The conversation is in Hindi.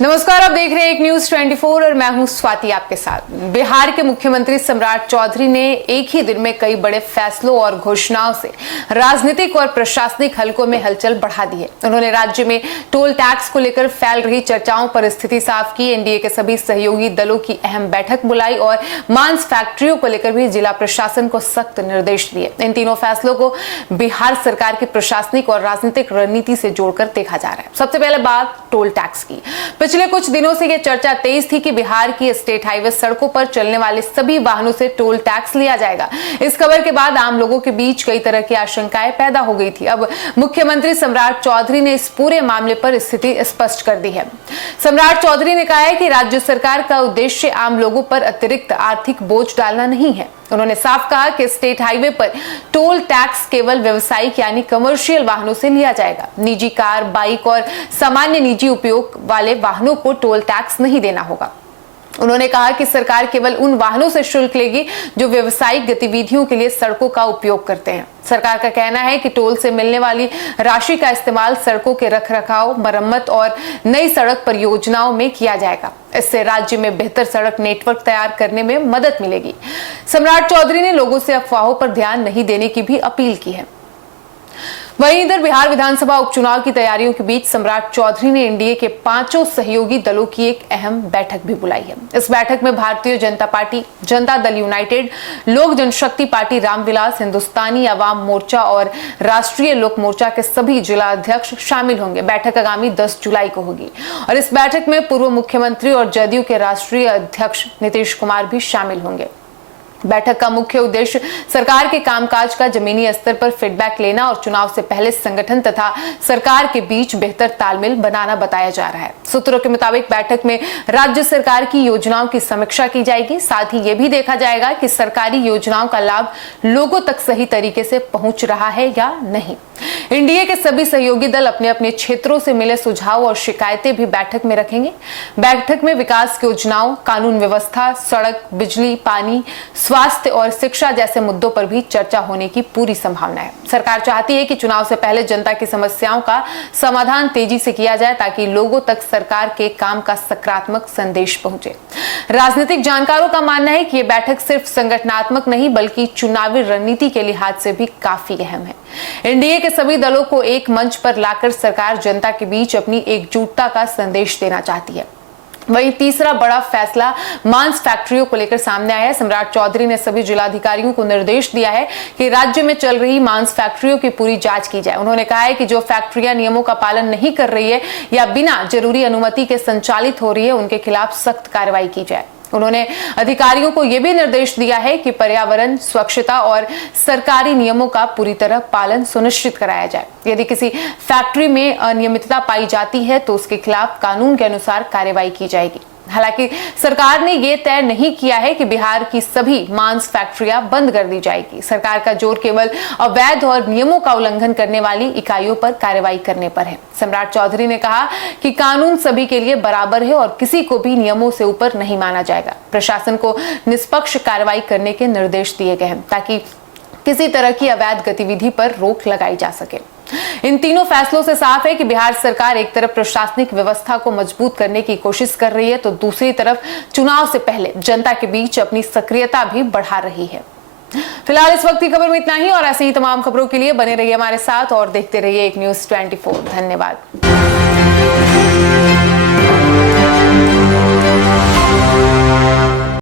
नमस्कार, आप देख रहे हैं एक न्यूज 24 और मैं हूं स्वाति आपके साथ। बिहार के मुख्यमंत्री सम्राट चौधरी ने एक ही दिन में कई बड़े फैसलों और घोषणाओं से राजनीतिक और प्रशासनिक हलकों में हलचल बढ़ा दी है। उन्होंने राज्य में टोल टैक्स को लेकर फैल रही चर्चाओं पर स्थिति साफ की। एनडीए के सभी सहयोगी दलों की अहम बैठक बुलाई और मांस फैक्ट्रियों को लेकर भी जिला प्रशासन को सख्त निर्देश दिए। इन तीनों फैसलों को बिहार सरकार की प्रशासनिक और राजनीतिक रणनीति से जोड़कर देखा जा रहा है। सबसे पहले बात टोल टैक्स की। पिछले कुछ दिनों से यह चर्चा तेज थी कि बिहार की स्टेट हाईवे सड़कों पर चलने वाले सभी वाहनों से टोल टैक्स लिया जाएगा। इस खबर के बाद आम लोगों के बीच कई तरह की आशंकाएं पैदा हो गई थी। अब मुख्यमंत्री सम्राट चौधरी ने इस पूरे मामले पर स्थिति स्पष्ट कर दी है। सम्राट चौधरी ने कहा है कि राज्य सरकार का उद्देश्य आम लोगों पर अतिरिक्त आर्थिक बोझ डालना नहीं है। उन्होंने साफ कहा कि स्टेट हाईवे पर टोल टैक्स केवल व्यावसायिक यानी कमर्शियल वाहनों से लिया जाएगा। निजी कार, बाइक और सामान्य निजी उपयोग वाले वाहनों को टोल टैक्स नहीं देना होगा। उन्होंने कहा कि सरकार केवल उन वाहनों से शुल्क लेगी जो व्यावसायिक गतिविधियों के लिए सड़कों का उपयोग करते हैं। सरकार का कहना है कि टोल से मिलने वाली राशि का इस्तेमाल सड़कों के रखरखाव, मरम्मत और नई सड़क परियोजनाओं में किया जाएगा। इससे राज्य में बेहतर सड़क नेटवर्क तैयार करने में मदद मिलेगी। सम्राट चौधरी ने लोगों से अफवाहों पर ध्यान नहीं देने की भी अपील की है। वहीं इधर बिहार विधानसभा उपचुनाव की तैयारियों के बीच सम्राट चौधरी ने एनडीए के 5 सहयोगी दलों की एक अहम बैठक भी बुलाई है। इस बैठक में भारतीय जनता पार्टी, जनता दल यूनाइटेड, लोक जनशक्ति पार्टी रामविलास, हिंदुस्तानी अवाम मोर्चा और राष्ट्रीय लोक मोर्चा के सभी जिला अध्यक्ष शामिल होंगे। बैठक आगामी 10 जुलाई को होगी और इस बैठक में पूर्व मुख्यमंत्री और जदयू के राष्ट्रीय अध्यक्ष नीतीश कुमार भी शामिल होंगे। बैठक का मुख्य उद्देश्य सरकार के कामकाज का जमीनी स्तर पर फीडबैक लेना और चुनाव से पहले संगठन तथा सरकार के बीच बेहतर तालमेल बनाना बताया जा रहा है। सूत्रों के मुताबिक बैठक में राज्य सरकार की योजनाओं की समीक्षा की जाएगी। साथ ही यह भी देखा जाएगा कि सरकारी योजनाओं का लाभ लोगों तक सही तरीके से पहुंच रहा है या नहीं। एनडीए के सभी सहयोगी दल अपने अपने क्षेत्रों से मिले सुझाव और शिकायतें भी बैठक में रखेंगे। बैठक में विकास योजनाओं, कानून व्यवस्था, सड़क, बिजली, पानी, स्वास्थ्य और शिक्षा जैसे मुद्दों पर भी चर्चा होने की पूरी संभावना है। सरकार चाहती है कि चुनाव से पहले जनता की समस्याओं का समाधान तेजी से किया जाए ताकि लोगों तक सरकार के काम का सकारात्मक संदेश पहुंचे। राजनीतिक जानकारों का मानना है कि यह बैठक सिर्फ संगठनात्मक नहीं बल्कि चुनावी रणनीति के लिहाज से भी काफी अहम है। एनडीए के सभी दलों को एक मंच पर लाकर सरकार जनता के बीच अपनी एकजुटता का संदेश देना चाहती है। वहीं तीसरा बड़ा फैसला मांस फैक्ट्रियों को लेकर सामने आया है। सम्राट चौधरी ने सभी जिलाधिकारियों को निर्देश दिया है कि राज्य में चल रही मांस फैक्ट्रियों की पूरी जांच की जाए। उन्होंने कहा है कि जो फैक्ट्रियां नियमों का पालन नहीं कर रही है या बिना जरूरी अनुमति के संचालित हो रही है, उनके खिलाफ सख्त कार्रवाई की जाए। उन्होंने अधिकारियों को यह भी निर्देश दिया है कि पर्यावरण, स्वच्छता और सरकारी नियमों का पूरी तरह पालन सुनिश्चित कराया जाए। यदि किसी फैक्ट्री में अनियमितता पाई जाती है तो उसके खिलाफ कानून के अनुसार कार्रवाई की जाएगी। हालांकि सरकार ने यह तय नहीं किया है कि बिहार की सभी मांस फैक्ट्रियां बंद कर दी जाएगी। सरकार का जोर केवल अवैध और नियमों का उल्लंघन करने वाली इकाइयों पर कार्रवाई करने पर है। सम्राट चौधरी ने कहा कि कानून सभी के लिए बराबर है और किसी को भी नियमों से ऊपर नहीं माना जाएगा। प्रशासन को निष्पक्ष कार्रवाई करने के निर्देश दिए गए हैं ताकि किसी तरह की अवैध गतिविधि पर रोक लगाई जा सके। इन तीनों फैसलों से साफ है कि बिहार सरकार एक तरफ प्रशासनिक व्यवस्था को मजबूत करने की कोशिश कर रही है तो दूसरी तरफ चुनाव से पहले जनता के बीच अपनी सक्रियता भी बढ़ा रही है। फिलहाल इस वक्त की खबर में इतना ही और ऐसे ही तमाम खबरों के लिए बने रहिए हमारे साथ और देखते रहिए एक न्यूज 24। धन्यवाद।